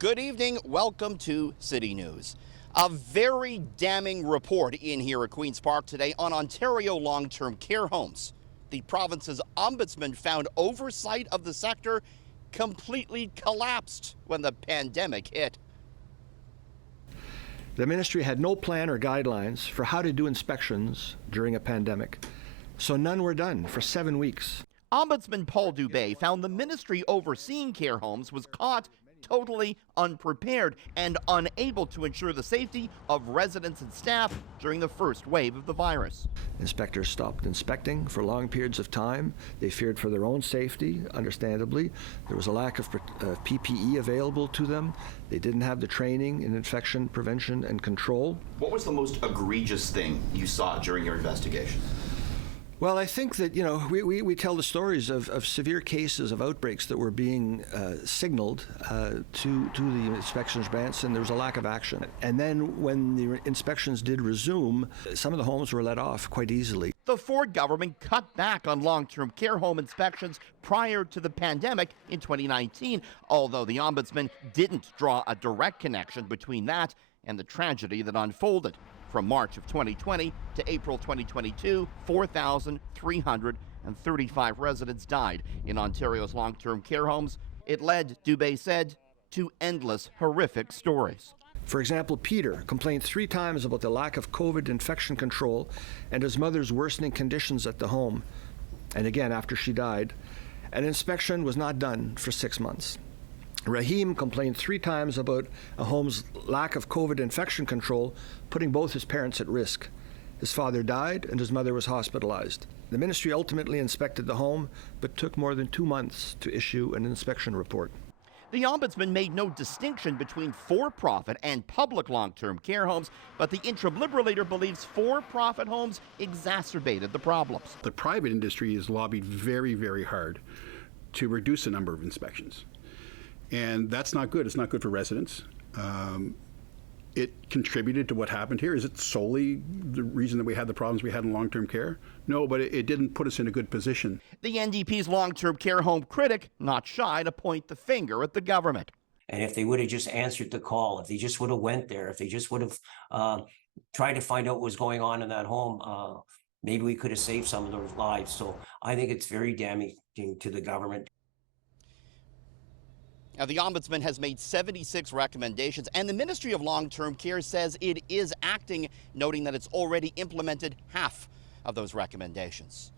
Good evening. Welcome to City News. A very damning report in here at Queen's Park today on Ontario long-term care homes. The province's ombudsman found oversight of the sector completely collapsed when the pandemic hit. The ministry had no plan or guidelines for how to do inspections during a pandemic, so none were done for 7 weeks. Ombudsman Paul Dubé found the ministry overseeing care homes was caught totally unprepared and unable to ensure the safety of residents and staff during the first wave of the virus. Inspectors stopped inspecting for long periods of time. They feared for their own safety, understandably. There was a lack of PPE available to them. They didn't have the training in infection prevention and control. What was the most egregious thing you saw during your investigation? Well, I think that, we tell the stories of severe cases of outbreaks that were being signaled to the inspections branch, and there was a lack of action. And then when the inspections did resume, some of the homes were let off quite easily. The Ford government cut back on long-term care home inspections prior to the pandemic in 2019, although the Ombudsman didn't draw a direct connection between that and the tragedy that unfolded. From March of 2020 to April 2022, 4,335 residents died in Ontario's long-term care homes. It led, Dubé said, to endless horrific stories. For example, Peter complained 3 times about the lack of COVID infection control and his mother's worsening conditions at the home. And again, after she died, an inspection was not done for 6 months. Rahim complained 3 times about a home's lack of COVID infection control, putting both his parents at risk. His father died and his mother was hospitalized. The ministry ultimately inspected the home, but took more than 2 months to issue an inspection report. The Ombudsman made no distinction between for-profit and public long-term care homes, but the interim Liberal leader believes for-profit homes exacerbated the problems. The private industry has lobbied very, very hard to reduce the number of inspections. And that's not good. It's not good for residents. It contributed to what happened here. Is it solely the reason that we had the problems we had in long-term care? No, but it didn't put us in a good position. The NDP's long-term care home critic not shy to point the finger at the government. And if they would have just answered the call, if they just would have went there, if they just would have tried to find out what was going on in that home, maybe we could have saved some of those lives. So I think it's very damaging to the government. Now, the Ombudsman has made 76 recommendations, and the Ministry of Long-Term Care says it is acting, noting that it's already implemented half of those recommendations.